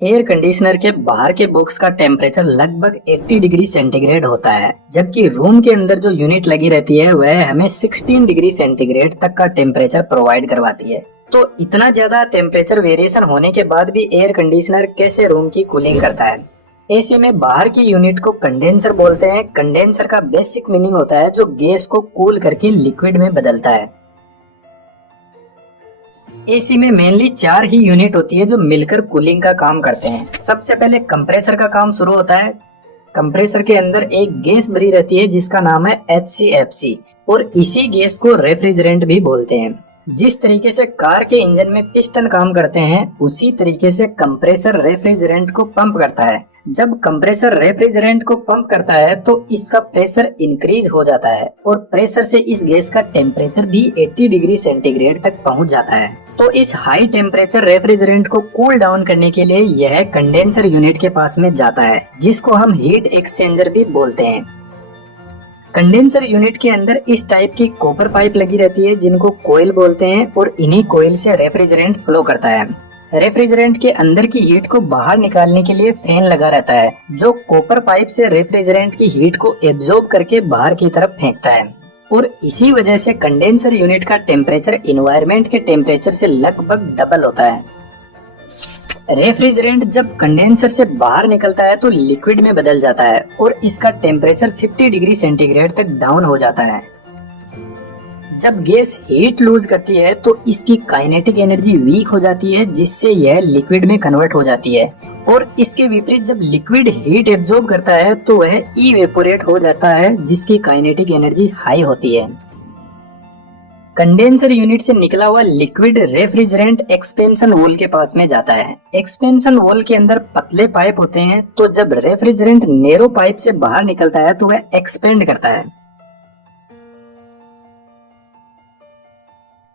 Air conditioner के बाहर के बॉक्स का टेम्परेचर लगभग 80 डिग्री सेंटीग्रेड होता है, जबकि रूम के अंदर जो यूनिट लगी रहती है वह हमें 16 डिग्री सेंटीग्रेड तक का टेम्परेचर प्रोवाइड करवाती है। तो इतना ज्यादा टेम्परेचर वेरिएशन होने के बाद भी एयर कंडीशनर कैसे रूम की कूलिंग करता है? एसी में बाहर की यूनिट को कंडेंसर बोलते हैं। कंडेंसर का बेसिक मीनिंग होता है जो गैस को कूल करके लिक्विड में बदलता है। एसी में मेनली 4 ही यूनिट होती है जो मिलकर कूलिंग का काम करते हैं। सबसे पहले कंप्रेसर का काम शुरू होता है। कंप्रेसर के अंदर एक गैस भरी रहती है जिसका नाम है HCFC और इसी गैस को रेफ्रिजरेंट भी बोलते हैं। जिस तरीके से कार के इंजन में पिस्टन काम करते हैं उसी तरीके से कंप्रेसर रेफ्रिजरेंट को पंप करता है। जब कंप्रेसर रेफ्रिजरेंट को पंप करता है तो इसका प्रेशर इंक्रीज हो जाता है और प्रेशर से इस गैस का टेम्परेचर भी 80 डिग्री सेंटीग्रेड तक पहुंच जाता है। तो इस हाई टेम्परेचर रेफ्रिजरेंट को कूल डाउन करने के लिए यह कंडेंसर यूनिट के पास में जाता है, जिसको हम हीट एक्सचेंजर भी बोलते हैं। कंडेंसर यूनिट के अंदर इस टाइप की कॉपर पाइप लगी रहती है जिनको कोयल बोलते हैं और इन्हीं कोयल से रेफ्रिजरेंट फ्लो करता है। रेफ्रिजरेंट के अंदर की हीट को बाहर निकालने के लिए फैन लगा रहता है जो कॉपर पाइप से रेफ्रिजरेंट की हीट को एब्जॉर्ब करके बाहर की तरफ फेंकता है और इसी वजह से कंडेंसर यूनिट का टेम्परेचर एनवायरनमेंट के टेम्परेचर से लगभग डबल होता है। रेफ्रिजरेंट जब कंडेंसर से बाहर निकलता है तो लिक्विड में बदल जाता है और इसका टेम्परेचर 50 डिग्री सेंटीग्रेड तक डाउन हो जाता है। जब गैस हीट लूज करती है तो इसकी काइनेटिक एनर्जी वीक हो जाती है जिससे यह लिक्विड में कन्वर्ट हो जाती है और इसके विपरीत जब लिक्विड हीट एब्जॉर्ब करता है तो वह इवेपोरेट हो जाता है जिसकी काइनेटिक एनर्जी हाई होती है। कंडेंसर यूनिट से निकला हुआ लिक्विड रेफ्रिजरेंट एक्सपेंशन वॉल के पास में जाता है। एक्सपेंशन वॉल के अंदर पतले पाइप होते हैं तो जब रेफ्रिजरेंट नैरो पाइप से बाहर निकलता है तो वह एक्सपेंड करता है।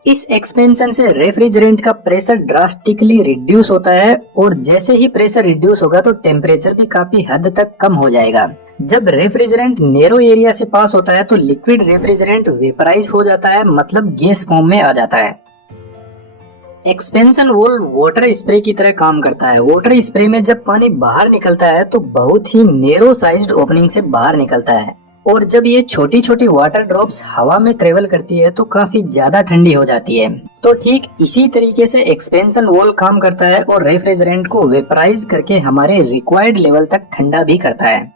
इस एक्सपेंशन से रेफ्रिजरेंट का प्रेशर ड्रास्टिकली रिड्यूस होता है और जैसे ही प्रेशर रिड्यूस होगा तो टेम्परेचर भी काफी हद तक कम हो जाएगा। जब रेफ्रिजरेंट नैरो एरिया से पास होता है तो लिक्विड रेफ्रिजरेंट वेपराइज हो जाता है, मतलब गैस फॉर्म में आ जाता है। एक्सपेंशन वॉल वाटर स्प्रे की तरह काम करता है। वाटर स्प्रे में जब पानी बाहर निकलता है तो बहुत ही नैरो साइज्ड ओपनिंग से बाहर निकलता है और जब ये छोटी छोटी वाटर ड्रॉप्स हवा में ट्रेवल करती है तो काफी ज्यादा ठंडी हो जाती है। तो ठीक इसी तरीके से एक्सपेंशन वॉल काम करता है और रेफ्रिजरेंट को वेपराइज करके हमारे रिक्वायर्ड लेवल तक ठंडा भी करता है।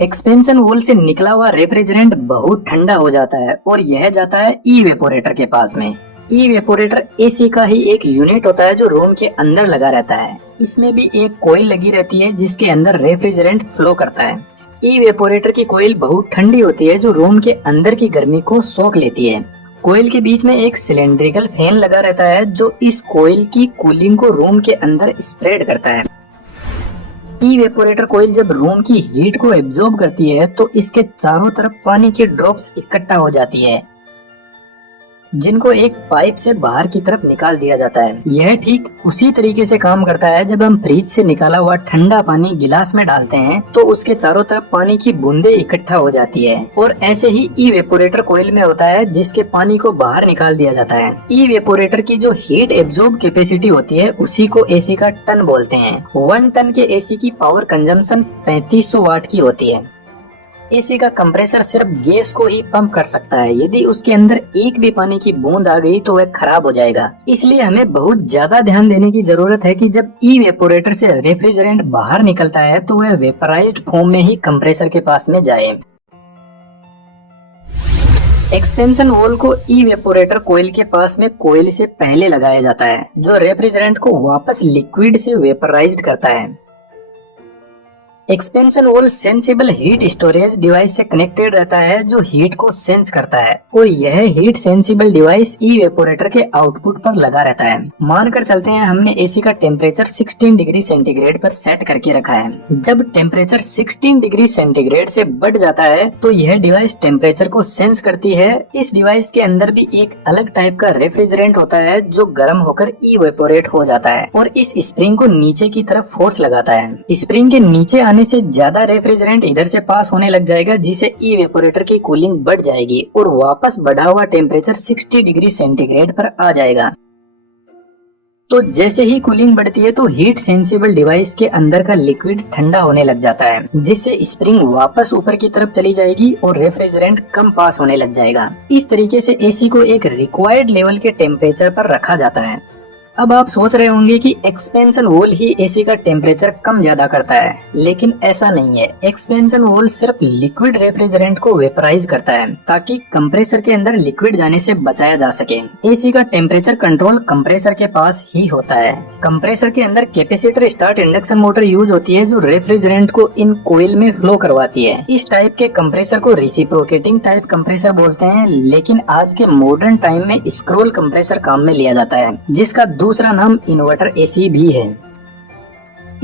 एक्सपेंशन वॉल से निकला हुआ रेफ्रिजरेंट बहुत ठंडा हो जाता है और यह जाता है इवेपोरेटर के पास में। इवेपोरेटर एसी का ही एक यूनिट होता है जो रूम के अंदर लगा रहता है। इसमें भी एक कोयल लगी रहती है जिसके अंदर रेफ्रिजरेंट फ्लो करता है। इवेपोरेटर की कोयल बहुत ठंडी होती है जो रूम के अंदर की गर्मी को सोख लेती है। कोयल के बीच में एक सिलेंड्रिकल फैन लगा रहता है जो इस कोयल की कूलिंग को रूम के अंदर स्प्रेड करता है। इवेपोरेटर कोयल जब रूम की हीट को एब्जॉर्ब करती है तो इसके चारों तरफ पानी के ड्रॉप्स इकट्ठा हो जाती है जिनको एक पाइप से बाहर की तरफ निकाल दिया जाता है। यह ठीक उसी तरीके से काम करता है जब हम फ्रिज से निकाला हुआ ठंडा पानी गिलास में डालते हैं तो उसके चारों तरफ पानी की बूंदे इकट्ठा हो जाती है और ऐसे ही इवेपोरेटर कोयल में होता है जिसके पानी को बाहर निकाल दिया जाता है। इवेपोरेटर की जो हीट एब्जॉर्ब कैपेसिटी होती है उसी को एसी का टन बोलते हैं। 1 टन के एसी की पावर कंजम्पशन 3500 वाट की होती है। एसी का कंप्रेसर सिर्फ गैस को ही पंप कर सकता है। यदि उसके अंदर एक भी पानी की बूंद आ गई तो वह खराब हो जाएगा। इसलिए हमें बहुत ज्यादा ध्यान देने की जरूरत है कि जब इवेपोरेटर से रेफ्रिजरेंट बाहर निकलता है तो वह वेपराइज्ड फॉर्म में ही कंप्रेसर के पास में जाए। एक्सपेंशन वॉल को इवेपोरेटर कोयल के पास में कोयल से पहले लगाया जाता है जो रेफ्रिजरेंट को वापस लिक्विड से वेपराइज्ड करता है। Expansion valve sensible heat storage device से कनेक्टेड रहता है जो हीट को सेंस करता है और यह हीट सेंसिबल डिवाइस इवेपोरेटर के आउटपुट पर लगा रहता है। मानकर चलते हैं हमने एसी का टेम्परेचर 16 डिग्री सेंटीग्रेड पर सेट करके रखा है। जब टेम्परेचर 16 डिग्री सेंटीग्रेड से बढ़ जाता है तो यह डिवाइस टेम्परेचर को सेंस करती है। इस डिवाइस के अंदर भी एक अलग टाइप का रेफ्रिजरेंट होता है जो गर्म होकर इवेपोरेट हो जाता है और इस स्प्रिंग को नीचे की तरफ फोर्स लगाता है। स्प्रिंग के नीचे आने से ज्यादा रेफ्रिजरेंट इधर से पास होने लग जाएगा जिससे इवेपोरेटर की कूलिंग बढ़ जाएगी और वापस बढ़ा हुआ टेम्परेचर 60 डिग्री सेंटीग्रेड पर आ जाएगा। तो जैसे ही कूलिंग बढ़ती है तो हीट सेंसिबल डिवाइस के अंदर का लिक्विड ठंडा होने लग जाता है, जिससे स्प्रिंग वापस ऊपर की तरफ चली जाएगी और रेफ्रिजरेंट कम पास होने लग जाएगा। इस तरीके से एसी को एक रिक्वायर्ड लेवल के टेम्परेचर पर रखा जाता है। अब आप सोच रहे होंगे कि एक्सपेंशन वॉल ही एसी का टेम्परेचर कम ज्यादा करता है, लेकिन ऐसा नहीं है। एक्सपेंशन वॉल सिर्फ लिक्विड रेफ्रिजरेंट को वेपराइज करता है ताकि कंप्रेसर के अंदर लिक्विड जाने से बचाया जा सके। एसी का टेम्परेचर कंट्रोल कंप्रेसर के पास ही होता है। कंप्रेसर के अंदर capacitor start induction motor use होती है जो रेफ्रिजरेंट को इन कोयल में फ्लो करवाती है। इस टाइप के कंप्रेसर को रिसिप्रोकेटिंग टाइप कंप्रेसर बोलते हैं, लेकिन आज के मॉडर्न टाइम में स्क्रोल कंप्रेसर काम में लिया जाता है, जिसका दूसरा नाम इन्वर्टर एसी भी है।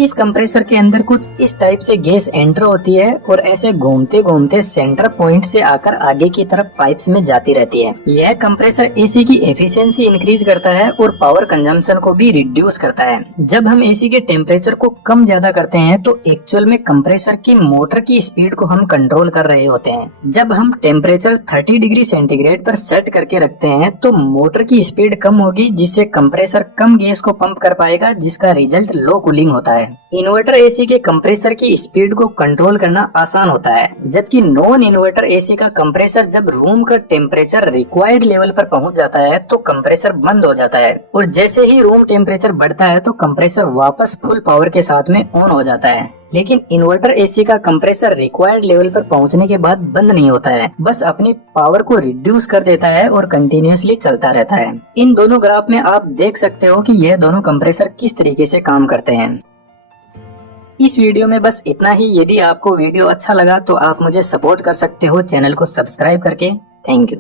इस कंप्रेसर के अंदर कुछ इस टाइप से गैस एंटर होती है और ऐसे घूमते घूमते सेंटर पॉइंट से आकर आगे की तरफ पाइप्स में जाती रहती है। यह कंप्रेसर एसी की एफिशिएंसी इंक्रीज करता है और पावर कंजम्पशन को भी रिड्यूस करता है। जब हम एसी के टेम्परेचर को कम ज्यादा करते हैं तो एक्चुअल में कंप्रेसर की मोटर की स्पीड को हम कंट्रोल कर रहे होते हैं। जब हम टेम्परेचर 30 डिग्री सेंटीग्रेड पर सेट करके रखते हैं तो मोटर की स्पीड कम होगी, जिससे कंप्रेसर कम गैस को पंप कर पाएगा, जिसका रिजल्ट लो कूलिंग होता है। इन्वर्टर एसी के कंप्रेसर की स्पीड को कंट्रोल करना आसान होता है, जबकि नॉन इन्वर्टर एसी का कंप्रेसर जब रूम का टेम्परेचर रिक्वायर्ड लेवल पर पहुंच जाता है तो कंप्रेसर बंद हो जाता है और जैसे ही रूम टेम्परेचर बढ़ता है तो कंप्रेसर वापस फुल पावर के साथ में ऑन हो जाता है। लेकिन इन्वर्टर एसी का कंप्रेसर रिक्वायर्ड लेवल पर पहुंचने के बाद बंद नहीं होता है, बस अपनी पावर को रिड्यूस कर देता है और कंटिन्यूअसली चलता रहता है। इन दोनों ग्राफ में आप देख सकते हो कि यह दोनों कंप्रेसर किस तरीके से काम करते हैं। इस वीडियो में बस इतना ही। यदि आपको वीडियो अच्छा लगा तो आप मुझे सपोर्ट कर सकते हो चैनल को सब्सक्राइब करके। Thank you.